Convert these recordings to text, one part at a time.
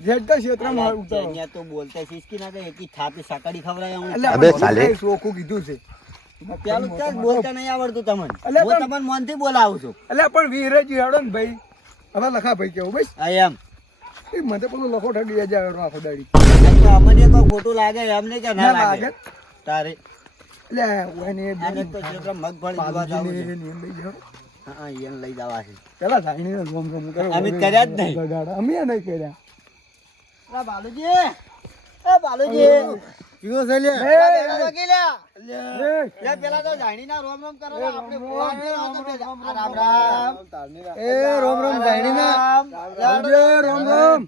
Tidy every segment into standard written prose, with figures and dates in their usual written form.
જેટકા ક્ષેત્રમાં ઉતારો અહીંયા તો બોલતા શીખી ના જાય એકી થાપી સાકડી ખવરાય હું એટલે અબે સાલે. ચોખ્ખું કીધું છે પેલું ક્યાં બોલતા નહીં આવડતું તમને અલ્યા હું પણ- તમને મનથી બોલાવું છું એટલે પણ વીરજી હેડો ને ભાઈ હવે લખા ભાઈ કેવું ભાઈ આ એમ એ મને પેલું લખો ઠગી જાય આખો દાડી તો અમને કોઈ ખોટું લાગે એમને કે ના ના લાગે લાગે. તારે એટલે ઓને એ આને તો ક્ષેત્ર મગફળી જોવા જાવું છે. નિયમ લઈ જાઓ હા એને લઈ જવા છે પેલા જાણીને રોમ રોમ કરો અમે કર્યા જ નહીં. બગાડા. અમે નહીં કર્યા આ બાલુજી એ બાલુજી કેવો છે લે પેલા લગી લ્યા. એ લે પેલા તો જાણીના રોમ રોમ કરો ને આપણે ભગવાન ને રામ રામ એ રોમ રોમ જાણીના રામ આવજે રોમ રોમ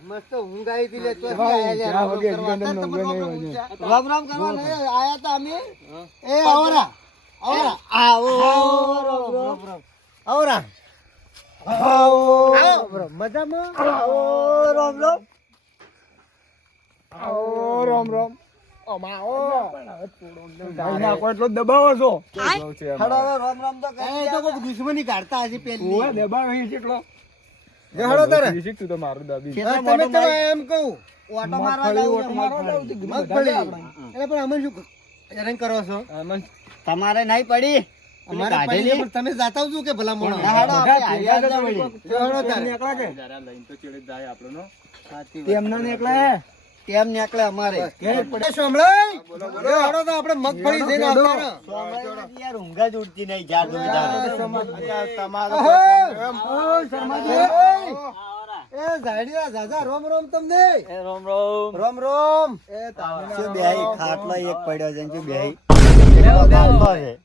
મસ્ત ઊંઘ આવી હતી લે તો જ્યાં વગે એકદમ નંબર નહીં વાગે. રામ રામ કરવા નહીં આયા તા અમે એ આવરા આવરા આવો રામ રામ આવરા આવો મજામાં આવો રામ રામ આવો રોમ રોમ અમાઓ ભાઈ ના કોઈ એટલો દબાવો છો હડો રામ રામ તો કહી તો કોઈ દુશ્મની કાઢતા હશે પેલી ઓય દબાવ હી કેટલો એ હળો તારે. શીખ તું તો મારું દાબી તમે તો એમ કહું ઓટો મારવા જાવ ઓટો મારવા જાવ તો કીધું મગફળી બધા એટલે પણ અમે શું હેરાન કરો છો તમારે નહીં પડી અમારે પડી પણ તમે જાતા છો કે ભલા મોણો હાડો આપણે હાલ્યા જ વળી હળો તારે એકલા કે સાચી વાત. તેમના ને એકલા હે કેમ નીકળે અમારે કે પડે સોમલાઈ એ હળો તો આપણે મગફળી જઈને આવતા રહો. સોમલાઈ યાર ઊંઘ જ ઉડતી નહીં યાર તમે તમારો એ ઝાડીયા ઝાઝા રોમ રોમ તમને એ રોમ રોમ રોમ રોમ એ શું બેહી ખાટલો એક પડ્યો છે શું બેહી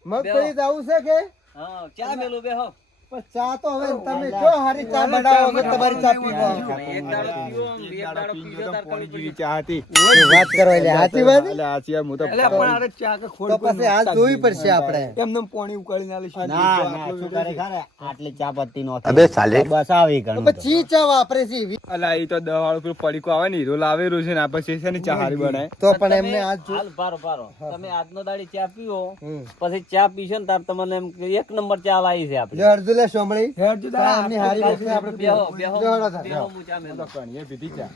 મગફળી જાવું છે કે હા ચા મેલું બેહો પણ ચા તો હવે તમે જો હારી ચા બનાવો અમે તમારી ચા પીવો એક દાડો પીવો એક દાડો પીજો તાર કરું જોઈએ. ચા હતી વાત કરો એટલે સાચી વાત એટલે આ ચા હું તો એટલે પણ અરે ચા કે ખોલ તો પછી હાલ જોવી પડશે આપણે એમને પાણી ઉકાળી ના લેશું ના ના શું કરે ખરે આટલી ચા પત્તી નો અબે સાલે. બસ આવી ગણ પછી ચા વાપરે છે એવી. અલા ઈ તો દવાળું પેલું પડીકો આવે ને હીરો લાવેલું છે ને આ પછી છે ને ચા હારી બનાય તો પણ એમને આજ જો હાલ પારો પારો તમે આજનો દાડી ચા પીવો પછી ચા પીશો ને તાર તમને એમ કે એક નંબર ચા લાવી છે આપણે જો અર્જુલે સોમળી હેડ જો ચા એમની હારી વસ્તુ આપણે બેહો પીવો. બેહો જો હળો તાર. બેહો હું ચા મેલું કણીએ પીધી ચા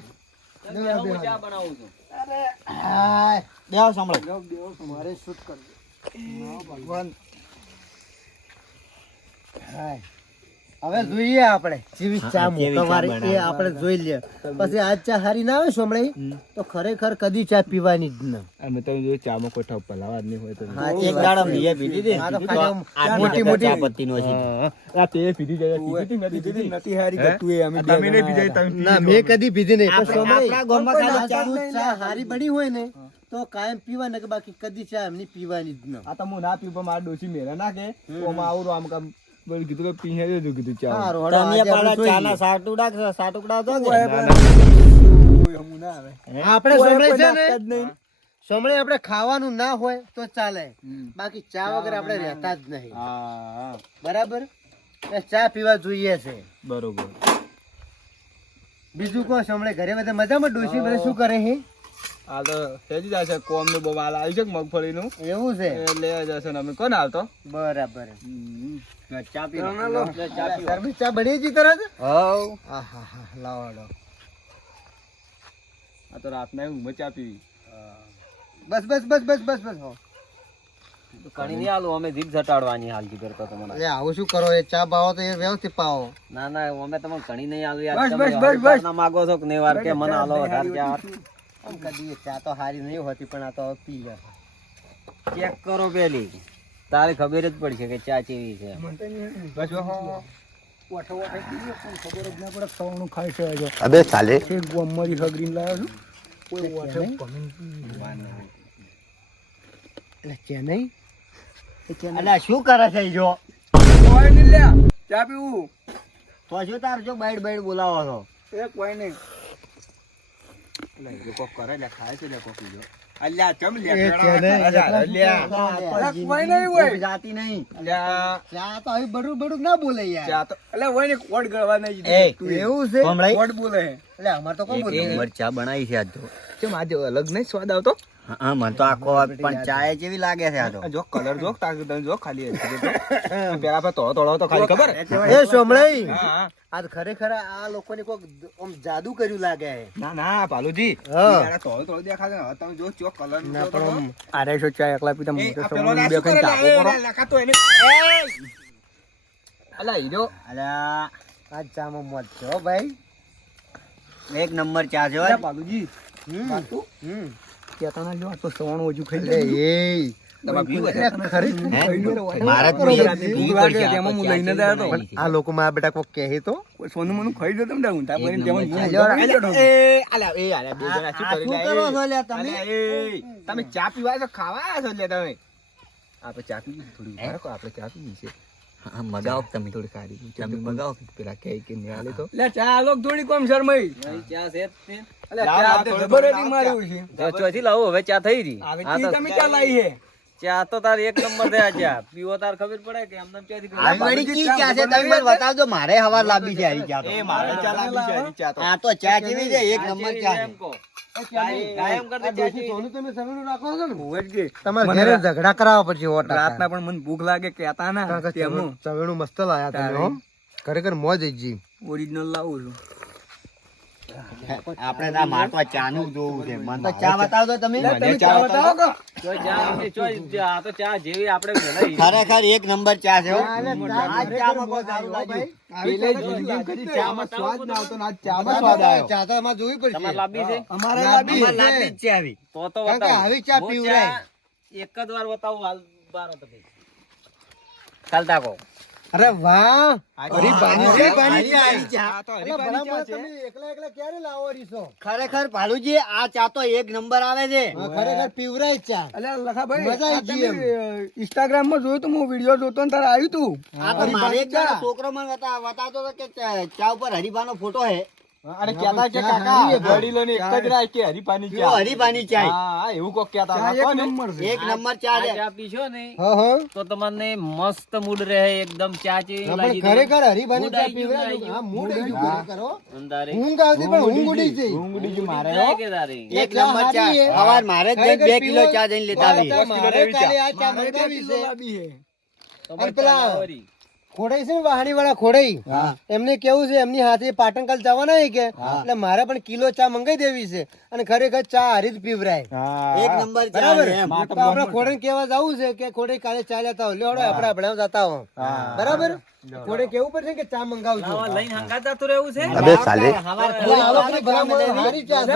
બેહો હું ચા બનાવું છું હાય બેહો સોમળી મારે શૂટ કરજો ભગવાન હાય હવે જોઈએ આપણે જેવી ચા મોકવારી એ આપણે જોઈ લે પછી આજ ચા હારી ના આવે સોમળી તો ખરેખર કદી ચા પીવાની જ ન અમે તો જો ચામાં કોઠા પલાવા જ નહીં હોય તો હા એક દાડો બીએ પીધી દે આ તો ખાલી મોટી મોટી ચા પત્તી નો છે આ તે પીધી જાય પીધી મેં પીધી નથી હારી ગતું એ અમે તમે નહીં પીધી તમે ના મેં કદી પીધી નહીં પણ સોમળી આપણા ગામમાં ખાલી ચા હારી બની હોય ને તો કાયમ પીવા ને કે બાકી કદી ચા એમની પીવાની જ ન આ તો હું ના પીવું મારા ડોસી મેરા નાખે તો આમાં આવરું આમ કામ બોલ કીધું કે પીહે દે કીધું ચા સારું હળો આજે આપણે ચાના સાટુકડા તો ને આપણે સોમળી છે ને સોમળી આપણે ખાવાનું ના હોય તો ચાલે બાકી ચા વગર આપણે રહેતા જ નહીં હા બરાબર એ ચા પીવા જોઈએ છે બરોબર બીજું કોઈ સોમળી ઘરે બધા મજામાં ડોસી બધા શું કરે છે આ તો હેજી જાય છે કોમ નું બહુ હાલ આવી છે મગફળી નું એવું છે લે જશે ને અમે કોને આવતો બરાબર ચા પી લો. ચા પીવો. શરબત ચા બની જી તરત હઉ. આહા લાવો આ તો રાતના ઊંઘ ચા પીવી બસ બસ બસ બસ બસ બસ હો કણી નહીં આલું અમે જીભ જટાડવાની હાલજી કરતો તમને એટલે આવું શું કરો એ ચા ભાવો તો એ વ્યવસ્થિત પાવો ના ના અમે તમને કણી નહીં આલું બસ, યાર તમે બસ, બસ, બસ. હવારના માગો છો કે નહીં વાર કે મને આલો વધારે ચા આમ કદી એ ચા તો હારી નહીં હોતી પણ આ તો હવે પી જાય ચેક કરો પેલી તારે ખબર જ પડશે કે ચા કેવી છે બસ ખબર જ ના પડે ખાવાનું ખાય છે હજુ. અબે સાલે. એક ગોમરી હગરીને લાવ્યો છું કોઈ વાઠે એટલે ચેન્નઈ એટલે શું કરે છે જો કોઈ નહીં લ્યા ચા પીવું તો શું તાર જો બાઈડ બાઈડ બોલાવો છો એ કોઈ નહીં કોક કરે લે ખાય છે લે કોક જો અલ્યા ચમ લે કોઈ નહીં હોય જાતી નહીં અલ્યા ચા તો હવે બડું બડું ના બોલે યાર ચા તો અલ્યા હોય ને કોડ ગળવા નહીં એવું છે કોડ બોલે એટલે અમાર તો કોણ બોલે એક નંબર ચા બનાવી છે આજ તો ચમ આજે અલગ નહીં સ્વાદ આવતો હા મને તો આખો પણ ચાય જેવી લાગે છે આ તો. જો કલર જો તમે જો ખાલી પેલા પર થોડો તો ખાલી ખબર એ સોમળાઈ હા હા. આજ ખરેખર આ લોકોને કોક આમ જાદુ કર્યું લાગે છે. ના ના પાલુજી હા. થોડો દેખાશે ને હવે તમે જો ચો કલર ના પણ આમ આરેસો ચા એકલા પીતા મોટો આ સમૂહ બે કઈ ટાકો કરો લખાતો એને અલા હીરો અલ્યા આ ચામાં મોજ છે હો ભાઈ. એક નંબર ચા છે હો. પાલુજી હમ. કેતા ના જો આ તો સવાણું હજુ ખાઈ એટલે લે એ તમારે પીવું એટલે ખરેખર હે? હોય. મારે તો બરોબર. પીવી ભૂખ પડશે. લાગે તેમાં હું લઈને જ આવ્યો તો. બનાવી છે. આ લોકો મારા બેટા કોક કહે તો સોનું મનું ખાઈ જતો ને ઊંધા કરીને એક તેમાં નંબર હું ચાલ્યો. ખાઈ જતો. એ આલ્યા બે જણા શું કરી શું લે? કરો છો લ્યા તમે? અલ્યા, એ તમે ચા પીવા છો ખાવા આવ્યા છો લ્યા તમે આપણે ચા પીવી થોડી વાર રાખો, આપણે ચા પીવી છે હા, મગાવો તમે થોડી ખારી તમે મગાવો. પેલા કે નિહાલે તો લે ચા લોક થોડી કોમ શરમાઈ. નહીં, ચા છે જ તે. ચા તો જબર હતી મારી જો ચોથી લાવો હવે ચા થઈ રહી. આ તો તમે ચા લાવી હે ચા તો તાર એક નંબર થયા ચા પીવો તાર ખબર પડે કે આમ ચોથી આવી વળી કી ચા છે તમે મને બતાવજો. મારે હવાર લાંબી છે આવી ચા તો. એ મારે ચા લાવી છે હજી ચા તો આ તો ચા જેવી છે એક નંબર ચા છે. એમ કહો. કાયમ કરતા ચા જેવી. સોનું તમે સગડું રાખો છો ને હોવે જ કે. તમારે ઘરે ઝઘડા કરાવવા પડશે ઓ ટકા. રાતના પણ મને ભૂખ લાગે કેતા ના કારણ કે તેમાં સગડું મસ્ત લાયા તમે હો. ખરેખર મોજ જ જી. ઓરિજિનલ લાવું છું આપણે તો આ મારે તો આ ચાનું જોવું છે. મને તો ચા બતાવજો તમે. મને ચા બતાવો ચોય ચા નથી, ચોય આ તો ચા જેવી આપણે ભેળાઈ. ખરેખર એક નંબર ચા છે હો. આ આ ચામાં બહુ સારું લાગ્યું. પેલે જિંદગીમાં કદી ચામાં સ્વાદ ના આવતો ને આજ ચામાં સ્વાદ આવ્યો ચા તો અમારે જોવી પડશે. તમારે લાંબી છે અમારે લાંબી લાંબી લાંબી જ છે આવી. તો કારણ કે બતાવો. આવી ચા હું પીવડાય. ચા એક જ વાર બતાવું હાલ બાર હતો ભાઈ. ચાલતા કહો. અરે વાહ હરીબાની છે, હરીબાની ચા. આ તો અલા, હરીબાની ચા ભલા છે તમે એકલા એકલા ક્યારે લાવો રીસો? ખરેખર ભાલુજી આ ચા તો એક નંબર આવે છે. હા, ખરેખર પીવરાય જ ચા. અલ્યા લખાભાઈ મજા આવી આ ગઈ તમે, ઇન્સ્ટાગ્રામ માં જોયું તો હું વિડીયો જોતો ને તારે આવ્યું તું આ તો મારે એક જણો છોકરો મને બતાવતો હતો કે ચા ઉપર હરીબાનો ફોટો હે. અરે કહેતા કે કાકા વડીલોને એક જ રાય કે હરીબાની પીવો ચા હરીબાની ચા. હા એવું કોક કહેતા હતા કોને? એક નંબર ચા આ છે. ચા પીશો ને હા, હા. તો તમને મસ્ત મૂડ રહે એકદમ ચા જેવી હા, લાગી પણ ખરેખર હરીબાની મૂડ ચા આઈ ગયું, પીવરાય મૂડ છે. આઈ હા, મૂડ આઈ ગયું ખરેખર હો. અંધારે ઊંઘ આવતી પણ ઊંઘ ઉડી ગઈ. ઊંઘ ઉડી ગઈ મારે જાય હો. કે તારે એક નંબર ચા. હવાર મારે જ જઈને 2 કિલો ચા જઈને લેતા આવી. મારે કાલે આ ચા મંગાવી છે. તો અને પછી પેલા ચા લાવરી. ખોડાઈ છે ને વાહણી વાળા ખોડાઈ એમને કેવું છે એમની હાથે પાટણકાલ જવાના છે કે એટલે મારે પણ કિલો ચા મંગાઈ દેવી છે અને ખરેખર ચા હારી જ પીવરાય. એક નંબર ચા બરાબર છે એમ. તો આપણે ખોડાઈ કેવા જવું છે કે ખોડાઈ કાલે ચા લેતા હોય લેવડો આપણે આપણે જતા હો બરાબર ખોડાઈ કેવું પડશે કે ચા મંગાવજો. લાવા લઈને હંગાત જતું રહેવું છે અબે સાલે. હવાર એટલે આ લોકોને ભલા મળે હારી ચા છે.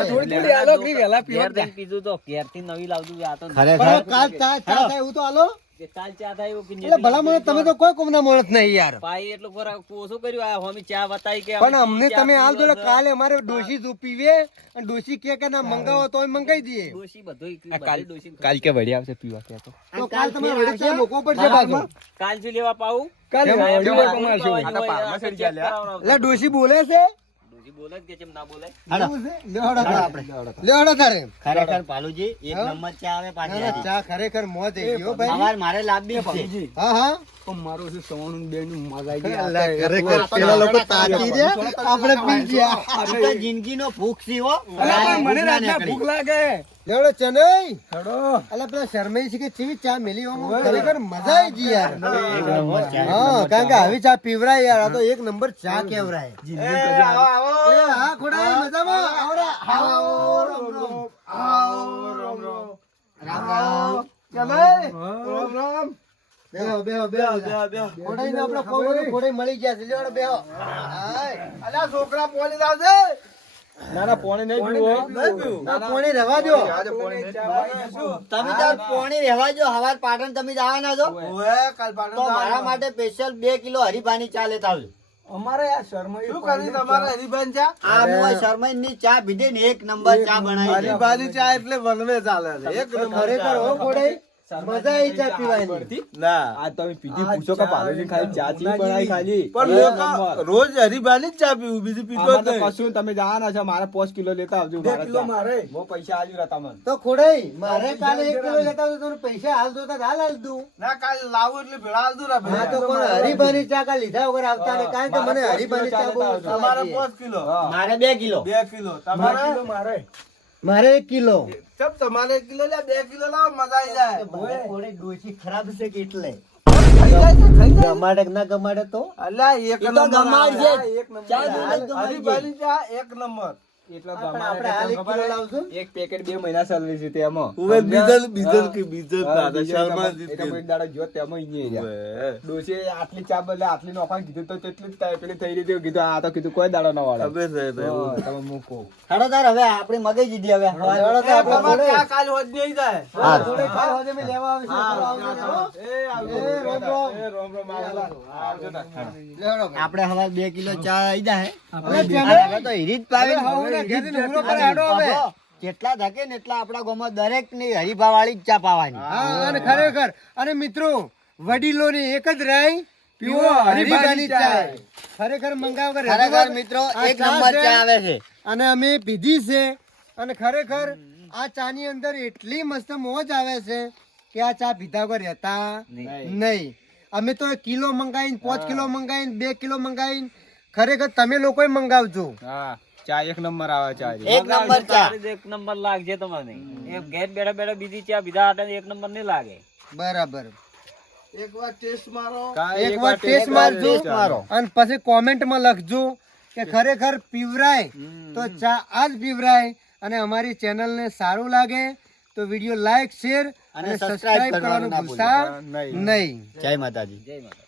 ઘેર જઈને પીધું તો ઘેરથી નવી લાવતું આ તો પણ ખરેખર કાલ ચા થાય એવું તો હાલો. કે કાલ ચા થાય એવું કે એટલે ભલા મળે તમે તો કોઈ કોમના માણસ નહીં યાર. પાઈ એટલું ખોરાક ઓછું કર્યું આ હોમી ચા બતાવી કે પણ અમને તમે હાલ જોડે કાલે અમારે ડોશી જો પીવે અને ડોશી કે ના મંગાવો તોય મંગાઈ દઈએ. ડોશી બધું કાલ કે વડી આવશે પીવા કે તો તો કાલ તમારે વળી ચા મૂકવો પડશે પાછો. કાલ થી લેવા પાવું કાલે કાલ વળી લેવા પાછું. પાવું આ તો પારમાં હોય, ચડી ગયા લ્યા. કરાવડાવજો. એટલે ડોશી બોલે છે ડોશી બોલે જ કે કેમ ના બોલે એવું છે? લેવાડો તારે. લેવાડો તારે. ખરેખર પાલુજી એક નંબર ચા આવે ના, પાછી ના, આજે. ચા ખરેખર મોજ થઈ ગઈ હો ભાઈ. હવાર મારે લાંબી જ છે. હા હા પણ મારું છે સવાણું બે નું મજા આવી અલા, ગઈ ખરેખર પેલા લોકો તાકી રહ્યા, આપણે પી ગયા. આ તો જિંદગીનો ભૂખ છે હો. મને ના રાતના નીકળી. ભૂખ લાગે લેવડો ચનઈ હેડો અલા પેલા શરમાઈ છે કે ચીવી ચા મેલી હોમ ખરેખર મજા આવી ગઈ યાર. એક નંબર ચા. હા કારણ કે આવી ચા પીવરાય યાર આ તો એક નંબર ચા કેવરાય. જિંદગી કદી આવી. એ હા ખોડા મજામાં આવડા આવો રામ રામ આવો રામ રામ રામ રામ ચનઈ રામ રામ બેહો બેહો બેહો ખોડાઈને આપણે કોણ ખોડાઈ મળી ગયા છે લેવડો બેહો. હાય અલ્યા છોકરા પોણી લાવજે ના ના પોણી નહીં પીવું ના પોણી રહેવા દો. તમે તાર પોણી રહેવા જો હવાર પાટણ તમે જ આવવાના છો તો મારા માટે સ્પેશિયલ 2 કિલો હરીબાની ચા લેતા આવજો. અમારે આ શર્મા શું કરી તમારે હરીબાન ચા આ હું શર્માઈ ની ચા પીધી ને એક નંબર ચા બનાવી છે. ચા એટલે વનવે ચાલે છે એક ખરેખર હો ખોડાઈ મજા આવી ચા પીવાની. ના આ તમે પીધી પૂછો કે પાલોજી ખાલી ચા ચી બનાવી ખાલી પણ લોકો રોજ હરીબાની જ ચા પીવું બીજું પીતો જ નહીં. કશું તમે જવાના છો મારે 5 કિલો લેતા આવજો મારે હું પૈસા આલ્યું રહ્યા તમને તો ખોડાઈ મારે કાલે 1 કિલો લેતા હોય તો તને પૈસા હાલ દો તો હાલ હાલ દઉં. ના કાલ લાવું એટલે ભેળા આવતું ને હા તો કોણ હરીબાની ચા કા લીધા વગર આવતા ને કારણ કે મને હરીબાની ચા બહુ તમારે લાગે. 5 કિલો હા. મારે 2 કિલો. 2 કિલો તમારે મારે મારે 1 કિલો. ચમ તમારે 1 કિલો લે 2 કિલો લાવો મજા આવી જાય ભલે થોડી ડોશી ખરાબ છે કે એટલે થઈ જાય છે, થઈ જાય. ગમાડે કે ના ગમાડે તો અલ્યા એક એ તો નંબર ગમાડશે જ. આવે. એક નંબર ચા જોડે જ ગમાડશે. હરીબાની ચા એક નંબર. એટલો આપણે ગમાડે હાલ તો 1 ખબર કિલો હે? લાવશું. એક પેકેટ 2 મહિના ચાલવી છે તેમાં ઉવે બીજલ બીજલ હા. કે બીજલ હા, દાદા બીજો શર્માજી એટલે કોઈ દાડો જો તેમાં ઈ રહ્યા. ઉવે. ડોશીએ આટલી ચા બદલે આટલી નોખાને કીધું તો તેટલી જ પેલી થઈ રહી હતી. કીધું આ તો કીધું કોઈ દાડો ન વાળે. ખબર છે ભાઈ. હા, તમે મૂકો. હેડો તાર હવે આપણી મગાઈ દીધી હવે હેડો તો આપણે તમારે જોડે. ચા કાલ હોજ નહીં જાય. હા, જોડે કાલ હોજે મેં લેવા આવશે. ચાલો આવજો ને, હો. એ આવજો. એ રોમ રોમ. એ રોમ રોમ આવજો. આવજો તાર. લેવડો ભાઈ. આપણે હવે 2 કિલો ચા આવી જાય અરે અને જેને- હવે તો હીરી જ પાવી હવે હવે ઘેરથી ઊભરો કરે, હેડો હવે. જેટલા ધકે ને એટલા આપણા ગામમાં દરેક ની હરીફા વાળી જ ચા પાવાની હા, અને ખરેખર અને મિત્રો વડીલોની એક જ રાય પીવો હરીબાની ચાય. ખરેખર મંગાવ કરે ખરેખર મિત્રો આ એક ચા નંબર છે. ચા આવે છે અને અમે પીધી છે અને ખરેખર આ ચાની અંદર એટલી મસ્ત મોજ આવે છે કે આ ચા પીધા વગર રહેતા નહીં. અમે તો 1 કિલો મંગાવીને 5 કિલો મંગાવીને 2 કિલો મંગાવીને ખરેખર તમે લોકોય મંગાવજો. હા, ચા એક નંબર આવે ચા જે. એક નંબર ચા એક નંબર લાગશે તમને એ ઘેર બેઠા બેઠા બીજી ચા બીજા હાટે એક નંબર નહીં લાગે બરાબર. એકવાર ટેસ્ટ મારો. એક વાર ટેસ્ટ મારજો ટેસ્ટ મારો. અને પછી કોમેન્ટમાં લખજો કે ખરેખર પીવરાય તો ચા આજ પીવરાય. અને અમારી ચેનલને સારું લાગે તો વિડીયો લાઈક શેર અને અને સબસ્ક્રાઇબ કરવાનું ભૂલતા નહીં. નહીં. જય માતાજી જય માતા